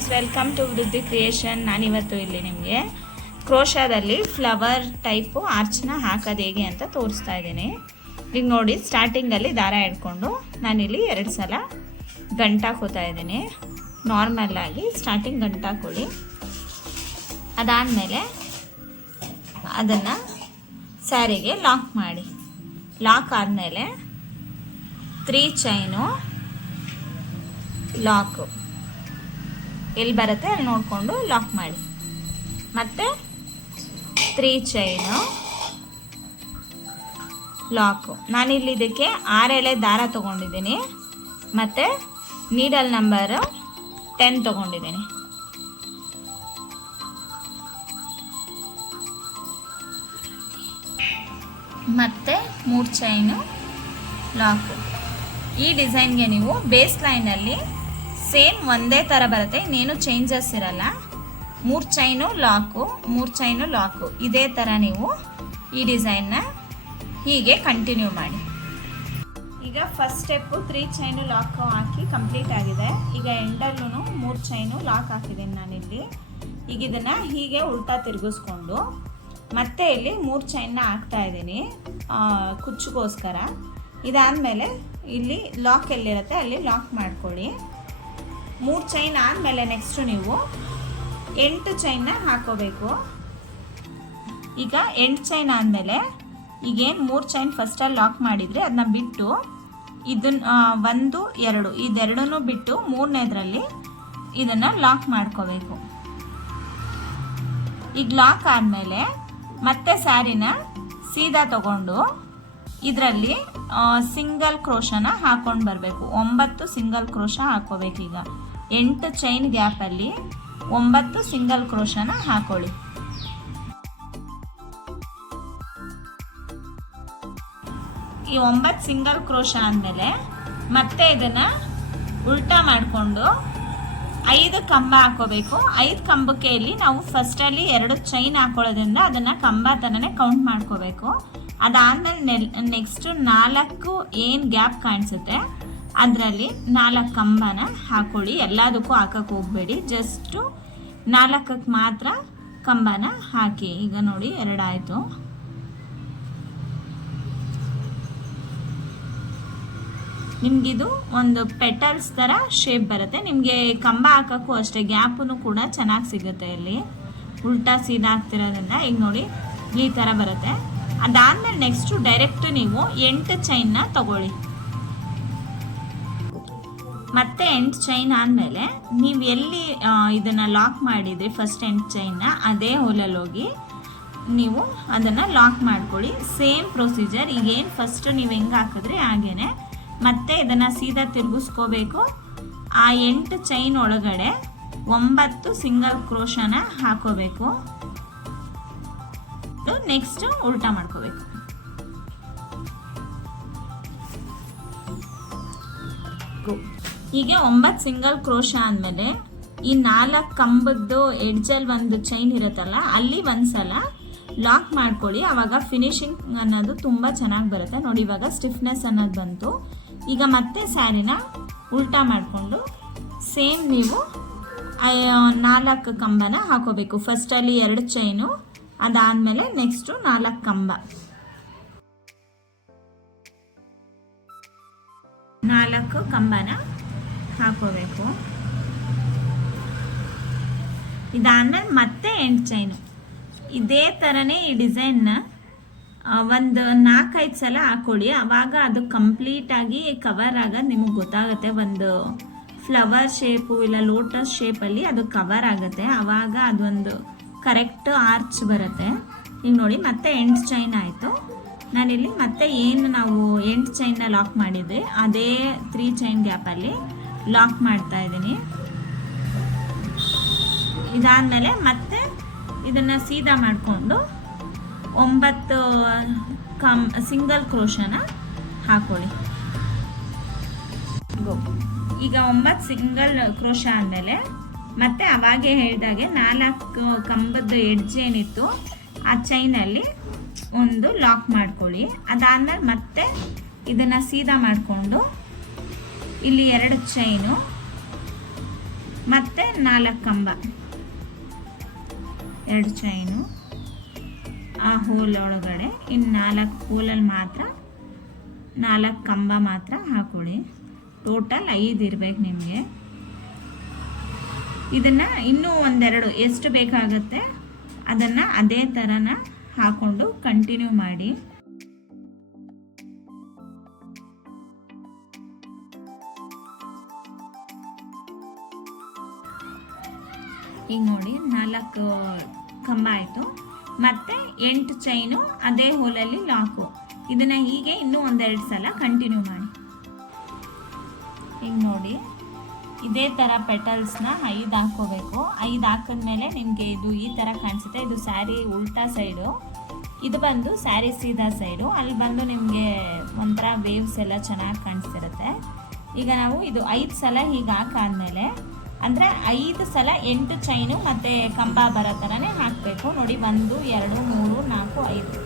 Friends, welcome to ವೃದ್ಧಿ creation. ನಾನಿವತ್ತು ಇಲ್ಲಿ ನಿಮಗೆ ಕ್ರೋಶಾದಲ್ಲಿ ಫ್ಲವರ್ ಟೈಪು ಆರ್ಚ್ನ ಹಾಕೋದು ಹೇಗೆ ಅಂತ ತೋರಿಸ್ತಾ ಇದ್ದೀನಿ. ಈಗ ನೋಡಿ, ಸ್ಟಾರ್ಟಿಂಗಲ್ಲಿ ದಾರ ಹಿಡ್ಕೊಂಡು ನಾನಿಲ್ಲಿ 2 ಸಲ ಗಂಟಾಕೋತಾ ಇದ್ದೀನಿ. ನಾರ್ಮಲ್ಲಾಗಿ ಸ್ಟಾರ್ಟಿಂಗ್ ಗಂಟಾಕೊಳ್ಳಿ. ಅದಾದಮೇಲೆ ಅದನ್ನು ಸ್ಯಾರಿಗೆ ಲಾಕ್ ಮಾಡಿ. ಲಾಕ್ ಆದಮೇಲೆ 3 ಚೈನು ಲಾಕು ಎಲ್ಲಿ ಬರುತ್ತೆ ಅಲ್ಲಿ ನೋಡಿಕೊಂಡು ಲಾಕ್ ಮಾಡಿ. ಮತ್ತು 3 ಚೈನು ಲಾಕು. ನಾನಿಲ್ಲಿ ಇದಕ್ಕೆ 6 ಎಳೆ ದಾರ ತೊಗೊಂಡಿದ್ದೀನಿ ಮತ್ತು ನೀಡಲ್ ನಂಬರು 10 ತೊಗೊಂಡಿದ್ದೀನಿ. ಮತ್ತು 3 ಚೈನು ಲಾಕು. ಈ ಡಿಸೈನ್ಗೆ ನೀವು ಬೇಸ್ ಲೈನಲ್ಲಿ ಸೇಮ್ ಒಂದೇ ಥರ ಬರುತ್ತೆ, ಇನ್ನೇನು ಚೇಂಜಸ್ ಇರಲ್ಲ. 3 ಚೈನು ಲಾಕು, 3 ಚೈನು ಲಾಕು, ಇದೇ ಥರ ನೀವು ಈ ಡಿಸೈನ್ನ ಹೀಗೆ ಕಂಟಿನ್ಯೂ ಮಾಡಿ. ಈಗ ಫಸ್ಟ್ ಸ್ಟೆಪ್ಪು 3 ಚೈನು ಲಾಕು ಹಾಕಿ ಕಂಪ್ಲೀಟ್ ಆಗಿದೆ. ಈಗ ಎಂಡಲ್ಲೂ 3 ಚೈನು ಲಾಕ್ ಹಾಕಿದ್ದೀನಿ ನಾನಿಲ್ಲಿ. ಈಗ ಇದನ್ನು ಹೀಗೆ ಉಲ್ಟಾ ತಿರುಗಿಸ್ಕೊಂಡು ಮತ್ತೆ ಇಲ್ಲಿ 3 ಚೈನ್ನ ಹಾಕ್ತಾ ಇದ್ದೀನಿ ಕುಚ್ಚಿಗೋಸ್ಕರ. ಇದಾದಮೇಲೆ ಇಲ್ಲಿ ಲಾಕ್ ಎಲ್ಲಿರುತ್ತೆ ಅಲ್ಲಿ ಲಾಕ್ ಮಾಡ್ಕೊಳ್ಳಿ. 3 ಚೈನ್ ಆದಮೇಲೆ ನೆಕ್ಸ್ಟು ನೀವು 8 ಚೈನ್ನ ಹಾಕೋಬೇಕು. ಈಗ 8 ಚೈನ್ ಆದಮೇಲೆ ಈಗೇನು 3 ಚೈನ್ ಫಸ್ಟಲ್ಲಿ ಲಾಕ್ ಮಾಡಿದರೆ ಅದನ್ನ ಬಿಟ್ಟು ಇದನ್ನು 1 2 ಇದೆರಡನ್ನೂ ಬಿಟ್ಟು 3ನೇದರಲ್ಲಿ ಇದನ್ನು ಲಾಕ್ ಮಾಡ್ಕೋಬೇಕು. ಈಗ ಲಾಕ್ ಆದಮೇಲೆ ಮತ್ತೆ ಸ್ಯಾರಿನ ಸೀದಾ ತಗೊಂಡು ಇದರಲ್ಲಿ ಸಿಂಗಲ್ ಕ್ರೋಶನ ಹಾಕೊಂಡು ಬರಬೇಕು. 9 ಸಿಂಗಲ್ ಕ್ರೋಶ ಹಾಕೋಬೇಕು. ಈಗ 8 ಚೈನ್ ಗ್ಯಾಪಲ್ಲಿ 9 ಸಿಂಗಲ್ ಕ್ರೋಶನ ಹಾಕೊಳ್ಳಿ. ಈ 9 ಸಿಂಗಲ್ ಕ್ರೋಶ ಆದಮೇಲೆ ಮತ್ತೆ ಇದನ್ನು ಉಲ್ಟಾ ಮಾಡಿಕೊಂಡು 5 ಕಂಬ ಹಾಕೋಬೇಕು. 5 ಕಂಬಕ್ಕೆ ಇಲ್ಲಿ ನಾವು ಫಸ್ಟಲ್ಲಿ 2 ಚೈನ್ ಹಾಕೊಳ್ಳೋದ್ರಿಂದ ಅದನ್ನು ಕಂಬ ಥರನೇ ಕೌಂಟ್ ಮಾಡ್ಕೋಬೇಕು. ಅದಾದಮೇಲೆ ನೆಕ್ಸ್ಟು 4 ಏನು ಗ್ಯಾಪ್ ಕಾಣಿಸುತ್ತೆ ಅದರಲ್ಲಿ 4 ಕಂಬನ ಹಾಕೊಳ್ಳಿ. ಎಲ್ಲದಕ್ಕೂ ಹಾಕಕ್ಕೆ ಹೋಗಬೇಡಿ, ಜಸ್ಟು 4ಕ್ಕೆ ಮಾತ್ರ ಕಂಬನ ಹಾಕಿ. ಈಗ ನೋಡಿ 2 ಆಯಿತು. ನಿಮಗಿದು ಒಂದು ಪೆಟಲ್ಸ್ ಥರ ಶೇಪ್ ಬರುತ್ತೆ. ನಿಮಗೆ ಕಂಬ ಹಾಕೋಕ್ಕೂ ಅಷ್ಟೇ ಗ್ಯಾಪೂ ಕೂಡ ಚೆನ್ನಾಗಿ ಸಿಗುತ್ತೆ. ಇಲ್ಲಿ ಉಲ್ಟಾ ಸೀದಾ ಆಗ್ತಿರೋದ್ರಿಂದ ಈಗ ನೋಡಿ ಈ ಥರ ಬರುತ್ತೆ. ಅದಾದಮೇಲೆ ನೆಕ್ಸ್ಟು ಡೈರೆಕ್ಟು ನೀವು 8 ಚೈನ್ನ ತಗೊಳ್ಳಿ. ಮತ್ತೆ 8 ಚೈನ್ ಆದಮೇಲೆ ನೀವು ಎಲ್ಲಿ ಇದನ್ನು ಲಾಕ್ ಮಾಡಿದ್ರಿ ಫಸ್ಟ್ 8 ಚೈನ್ನ ಅದೇ ಹೋಲಲ್ಲಿ ಹೋಗಿ ನೀವು ಅದನ್ನು ಲಾಕ್ ಮಾಡ್ಕೊಳ್ಳಿ. Same procedure. ಈಗೇನು ಫಸ್ಟು ನೀವು ಹೆಂಗೆ ಹಾಕಿದ್ರಿ ಹಾಗೇ ಮತ್ತೆ ಇದನ್ನು ಸೀದಾ ತಿರುಗಿಸ್ಕೋಬೇಕು. ಆ 8 ಚೈನ್ ಒಳಗಡೆ 9 ಸಿಂಗಲ್ ಕ್ರೋಶನ ಹಾಕೋಬೇಕು. ನೆಕ್ಸ್ಟ್ ಉಲ್ಟಾ ಮಾಡ್ಕೋಬೇಕು. ಹೀಗೆ 9 ಸಿಂಗಲ್ ಕ್ರೋಶ ಆದಮೇಲೆ ಈ 4 ಕಂಬದ್ದು ಎಡ್ಜಲ್ಲಿ ಒಂದು ಚೈನ್ ಇರುತ್ತಲ್ಲ ಅಲ್ಲಿ ಒಂದ್ಸಲ ಲಾಕ್ ಮಾಡ್ಕೊಳ್ಳಿ. ಆವಾಗ ಫಿನಿಶಿಂಗ್ ಅನ್ನೋದು ತುಂಬ ಚೆನ್ನಾಗಿ ಬರುತ್ತೆ. ನೋಡಿ ಇವಾಗ ಸ್ಟಿಫ್ನೆಸ್ ಅನ್ನೋದು ಬಂತು. ಈಗ ಮತ್ತೆ ಸ್ಯಾರಿನ ಉಲ್ಟಾ ಮಾಡಿಕೊಂಡು ಸೇಮ್ ನೀವು 4 ಕಂಬನ ಹಾಕೋಬೇಕು. ಫಸ್ಟಲ್ಲಿ 2 ಚೈನು, ಅದಾದಮೇಲೆ ನೆಕ್ಸ್ಟು 4 ಕಂಬ. 4 ಕಂಬನ ಹಾಕೋಬೇಕು. ಇದಾದಮೇಲೆ ಮತ್ತೆ 8 ಚೈನು. ಇದೇ ಥರನೇ ಈ ಡಿಸೈನ್ನ ಒಂದು 4-5 ಸಲ ಹಾಕೊಳ್ಳಿ. ಆವಾಗ ಅದು ಕಂಪ್ಲೀಟಾಗಿ ಕವರ್ ಆಗೋದು ನಿಮಗೆ ಗೊತ್ತಾಗುತ್ತೆ. ಒಂದು ಫ್ಲವರ್ ಶೇಪು ಇಲ್ಲ ಲೋಟಸ್ ಶೇಪಲ್ಲಿ ಅದು ಕವರ್ ಆಗುತ್ತೆ. ಆವಾಗ ಅದೊಂದು ಕರೆಕ್ಟ್ ಆರ್ಚ್ ಬರುತ್ತೆ. ಈಗ ನೋಡಿ ಮತ್ತೆ 8 ಚೈನ್ ಆಯಿತು. ನಾನಿಲ್ಲಿ ಮತ್ತೆ ಏನು ನಾವು 8 ಚೈನ್ನ ಲಾಕ್ ಮಾಡಿದ್ವಿ ಅದೇ 3 ಚೈನ್ ಗ್ಯಾಪಲ್ಲಿ ಲಾಕ್ ಮಾಡ್ತಾ ಇದ್ದೀನಿ. ಇದಾದಮೇಲೆ ಮತ್ತೆ ಇದನ್ನು ಸೀದಾ ಮಾಡಿಕೊಂಡು 9 ಸಿಂಗಲ್ ಕ್ರೋಶನ ಹಾಕೊಳ್ಳಿ. ಈಗ 9 ಸಿಂಗಲ್ ಕ್ರೋಶ ಆದಮೇಲೆ ಮತ್ತೆ ಅವಾಗೆ ಹೇಳಿದಾಗೆ 4 ಕಂಬದ ಎಡ್ಜ್ ಏನಿತ್ತು ಆ ಚೈನಲ್ಲಿ ಒಂದು ಲಾಕ್ ಮಾಡ್ಕೊಳ್ಳಿ. ಅದಾದಮೇಲೆ ಮತ್ತೆ ಇದನ್ನು ಸೀದಾ ಮಾಡಿಕೊಂಡು ಇಲ್ಲಿ 2 ಚೈನು ಮತ್ತು 4 ಕಂಬ, 2 ಚೈನು ಆ ಹೋಲ್ ಒಳಗಡೆ. ಇನ್ನು 4 ಹೋಲಲ್ಲಿ ಮಾತ್ರ 4 ಕಂಬ ಮಾತ್ರ ಹಾಕೊಳ್ಳಿ. ಟೋಟಲ್ 5 ಇರಬೇಕು ನಿಮಗೆ. ಇದನ್ನು ಇನ್ನೂ ಒಂದೆರಡು ಎಷ್ಟು ಬೇಕಾಗುತ್ತೆ ಅದನ್ನು ಅದೇ ಥರನ ಹಾಕ್ಕೊಂಡು ಕಂಟಿನ್ಯೂ ಮಾಡಿ. ಈಗ ನೋಡಿ 4 ಕಂಬ ಆಯಿತು. ಮತ್ತು 8 ಚೈನು ಅದೇ ಹೋಲಲ್ಲಿ ಲಾಕು. ಇದನ್ನು ಹೀಗೆ ಇನ್ನೂ ಒಂದೆರಡು ಸಲ ಕಂಟಿನ್ಯೂ ಮಾಡಿ. ಈಗ ನೋಡಿ ಇದೇ ಥರ ಪೆಟಲ್ಸ್ನ 5 ಹಾಕ್ಕೋಬೇಕು. 5 ಹಾಕಿದ್ಮೇಲೆ ನಿಮಗೆ ಇದು ಈ ಥರ ಕಾಣಿಸುತ್ತೆ. ಇದು ಸ್ಯಾರಿ ಉಲ್ಟಾ ಸೈಡು, ಇದು ಬಂದು ಸ್ಯಾರಿ ಸೀದಾ ಸೈಡು. ಅಲ್ಲಿ ಬಂದು ನಿಮಗೆ ಒಂಥರ ವೇವ್ಸ್ ಎಲ್ಲ ಚೆನ್ನಾಗಿ ಕಾಣಿಸ್ತಿರುತ್ತೆ. ಈಗ ನಾವು ಇದು 5 ಸಲ ಹೀಗೆ ಹಾಕಾದ್ಮೇಲೆ ಅಂದರೆ 5 ಸಲ 8 ಚೈನು ಮತ್ತು ಕಂಬ ಬರೋ ಥರನೇ ಹಾಕಬೇಕು. ನೋಡಿ 1 2 3 4 5.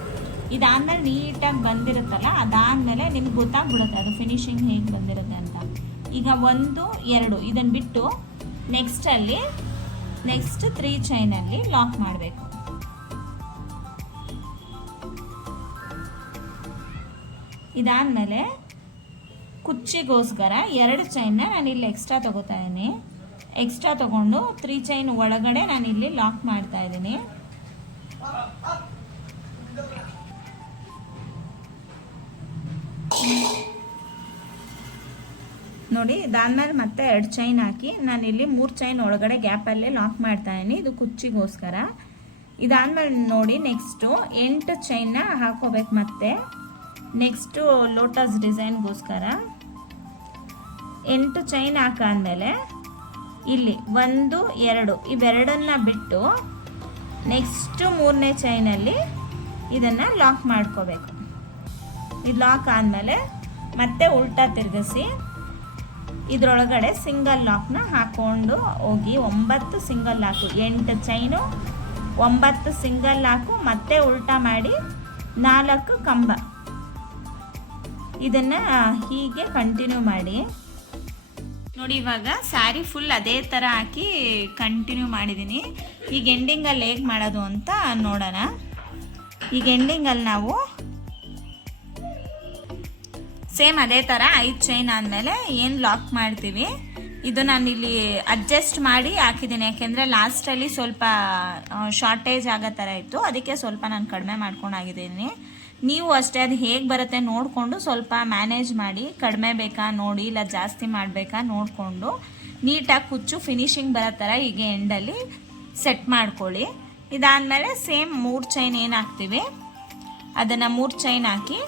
ಇದಾದಮೇಲೆ ನೀಟಾಗಿ ಬಂದಿರುತ್ತಲ್ಲ, ಅದಾದಮೇಲೆ ನಿಮ್ಗೆ ಗೊತ್ತಾಗ್ಬಿಡುತ್ತೆ ಅದು ಫಿನಿಶಿಂಗ್ ಹೇಗೆ ಬಂದಿರುತ್ತೆ ಅಂತ. ಈಗ 1 2 ಇದನ್ನು ಬಿಟ್ಟು ನೆಕ್ಸ್ಟ್ 3 ಚೈನಲ್ಲಿ ಲಾಕ್ ಮಾಡಬೇಕು. ಇದಾದಮೇಲೆ ಕುಚ್ಚಿಗೋಸ್ಕರ 2 ಚೈನ್ನ ನಾನಿಲ್ಲಿ ಎಕ್ಸ್ಟ್ರಾ ತೊಗೋತಾ ಇದ್ದೀನಿ. ಎಕ್ಸ್ಟ್ರಾ ತೊಗೊಂಡು 3 ಚೈನ್ ಒಳಗಡೆ ನಾನಿಲ್ಲಿ ಲಾಕ್ ಮಾಡ್ತಾ ಇದ್ದೀನಿ. ನೋಡಿ ಇದಾದ್ಮೇಲೆ ಮತ್ತೆ 2 ಚೈನ್ ಹಾಕಿ ನಾನಿಲ್ಲಿ 3 ಚೈನ್ ಒಳಗಡೆ ಗ್ಯಾಪಲ್ಲೇ ಲಾಕ್ ಮಾಡ್ತಾ ಇದ್ದೀನಿ. ಇದು ಕುಚ್ಚಿಗೋಸ್ಕರ. ಇದಾದ್ಮೇಲೆ ನೋಡಿ ನೆಕ್ಸ್ಟು 8 ಚೈನ್ನ ಹಾಕೋಬೇಕು. ಮತ್ತೆ ನೆಕ್ಸ್ಟು ಲೋಟಸ್ ಡಿಸೈನ್ಗೋಸ್ಕರ 8 ಚೈನ್ ಹಾಕಾದ್ಮೇಲೆ ಇಲ್ಲಿ 1 2 ಇವೆರಡನ್ನ ಬಿಟ್ಟು ನೆಕ್ಸ್ಟು 3ನೇ ಚೈನಲ್ಲಿ ಇದನ್ನು ಲಾಕ್ ಮಾಡ್ಕೋಬೇಕು. ಇದು ಲಾಕ್ ಆದಮೇಲೆ ಮತ್ತೆ ಉಲ್ಟಾ ತಿರುಗಿಸಿ ಇದರೊಳಗಡೆ ಸಿಂಗಲ್ ಲಾಕ್ನ ಹಾಕ್ಕೊಂಡು ಹೋಗಿ 9 ಸಿಂಗಲ್ ಲಾಕು, 8 ಚೈನು 9 ಸಿಂಗಲ್ ಲಾಕು, ಮತ್ತೆ ಉಲ್ಟಾ ಮಾಡಿ 4 ಕಂಬ. ಇದನ್ನು ಹೀಗೆ ಕಂಟಿನ್ಯೂ ಮಾಡಿ. ನೋಡಿ ಇವಾಗ ಸ್ಯಾರಿ ಫುಲ್ ಅದೇ ಥರ ಹಾಕಿ ಕಂಟಿನ್ಯೂ ಮಾಡಿದ್ದೀನಿ. ಈಗ ಎಂಡಿಂಗಲ್ಲಿ ಹೇಗೆ ಮಾಡೋದು ಅಂತ ನೋಡೋಣ. ಈಗ ಎಂಡಿಂಗಲ್ಲಿ ನಾವು ಸೇಮ್ ಅದೇ ಥರ 5 ಚೈನ್ ಆದಮೇಲೆ ಏನು ಲಾಕ್ ಮಾಡ್ತೀವಿ ಇದು ನಾನಿಲ್ಲಿ ಅಡ್ಜಸ್ಟ್ ಮಾಡಿ ಹಾಕಿದ್ದೀನಿ. ಯಾಕೆಂದರೆ ಲಾಸ್ಟಲ್ಲಿ ಸ್ವಲ್ಪ ಶಾರ್ಟೇಜ್ ಆಗೋ ಥರ ಇತ್ತು, ಅದಕ್ಕೆ ಸ್ವಲ್ಪ ನಾನು ಕಡಿಮೆ ಮಾಡ್ಕೊಂಡು ಆಗಿದ್ದೀನಿ. ನೀವು ಅಷ್ಟೇ ಅದು ಹೇಗೆ ಬರುತ್ತೆ ನೋಡಿಕೊಂಡು ಸ್ವಲ್ಪ ಮ್ಯಾನೇಜ್ ಮಾಡಿ, ಕಡಿಮೆ ಬೇಕಾ ನೋಡಿ ಇಲ್ಲ ಜಾಸ್ತಿ ಮಾಡಬೇಕಾ ನೋಡಿಕೊಂಡು ನೀಟಾಗಿ ಕುಚ್ಚು ಫಿನಿಶಿಂಗ್ ಬರೋ ಥರ ಈಗ ಎಂಡಲ್ಲಿ ಸೆಟ್ ಮಾಡ್ಕೊಳ್ಳಿ. ಇದಾದಮೇಲೆ ಸೇಮ್ 3 ಚೈನ್ ಏನು ಹಾಕ್ತೀವಿ ಅದನ್ನು 3 ಚೈನ್ ಹಾಕಿ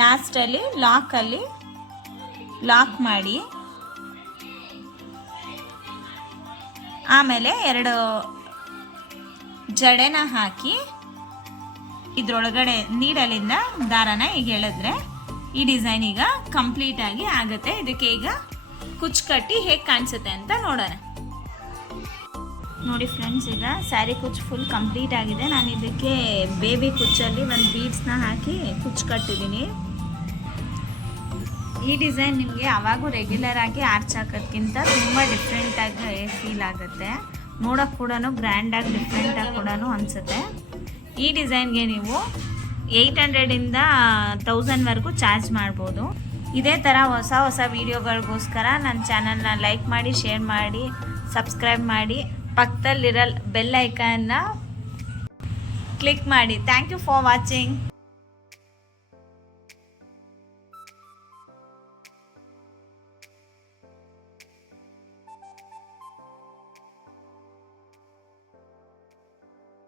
ಲಾಸ್ಟಲ್ಲಿ ಲಾಕಲ್ಲಿ ಲಾಕ್ ಮಾಡಿ, ಆಮೇಲೆ 2 ಜಡೆನ ಹಾಕಿ ಇದ್ರೊಳಗಡೆ ನೀಡಲಿಂದ ದಾರನ ಈಗ ಎಳೆದ್ರೆ ಈ ಡಿಸೈನ್ ಈಗ ಕಂಪ್ಲೀಟ್ ಆಗಿ ಆಗುತ್ತೆ. ಇದಕ್ಕೆ ಈಗ ಕುಚ್ಚು ಕಟ್ಟಿ ಹೇಗೆ ಕಾಣಿಸುತ್ತೆ ಅಂತ ನೋಡೋಣ. ನೋಡಿ ಫ್ರೆಂಡ್ಸ್, ಈಗ ಸ್ಯಾರಿ ಕುಚ್ಚು ಫುಲ್ ಕಂಪ್ಲೀಟ್ ಆಗಿದೆ. ನಾನು ಇದಕ್ಕೆ ಬೇಬಿ ಕುಚ್ಚಲ್ಲಿ ಒಂದು ಬೀಡ್ಸ್ನ ಹಾಕಿ ಕುಚ್ಚು ಕಟ್ಟಿದ್ದೀನಿ. ಈ ಡಿಸೈನ್ ನಿಮಗೆ ಯಾವಾಗೂ ರೆಗ್ಯುಲರ್ ಆಗಿ ಆರ್ಚ್ ಹಾಕೋದ್ಕಿಂತ ತುಂಬ ಡಿಫ್ರೆಂಟಾಗಿ ಫೀಲ್ ಆಗುತ್ತೆ. ನೋಡೋಕೆ ಕೂಡ ಗ್ರ್ಯಾಂಡಾಗಿ ಡಿಫ್ರೆಂಟಾಗಿ ಕೂಡ ಅನಿಸುತ್ತೆ. ಈ ಡಿಸೈನ್ಗೆ ನೀವು 800ಇಂದ 1000ವರೆಗೂ ಚಾರ್ಜ್ ಮಾಡ್ಬೋದು. ಇದೇ ಥರ ಹೊಸ ಹೊಸ ವೀಡಿಯೋಗಳಿಗೋಸ್ಕರ ನನ್ನ ಚಾನಲ್ನ ಲೈಕ್ ಮಾಡಿ, ಶೇರ್ ಮಾಡಿ, ಸಬ್ಸ್ಕ್ರೈಬ್ ಮಾಡಿ, ಪಕ್ಕದಲ್ಲಿರೋ ಬೆಲ್ ಐಕನ್ನ ಕ್ಲಿಕ್ ಮಾಡಿ. Thank you for watching.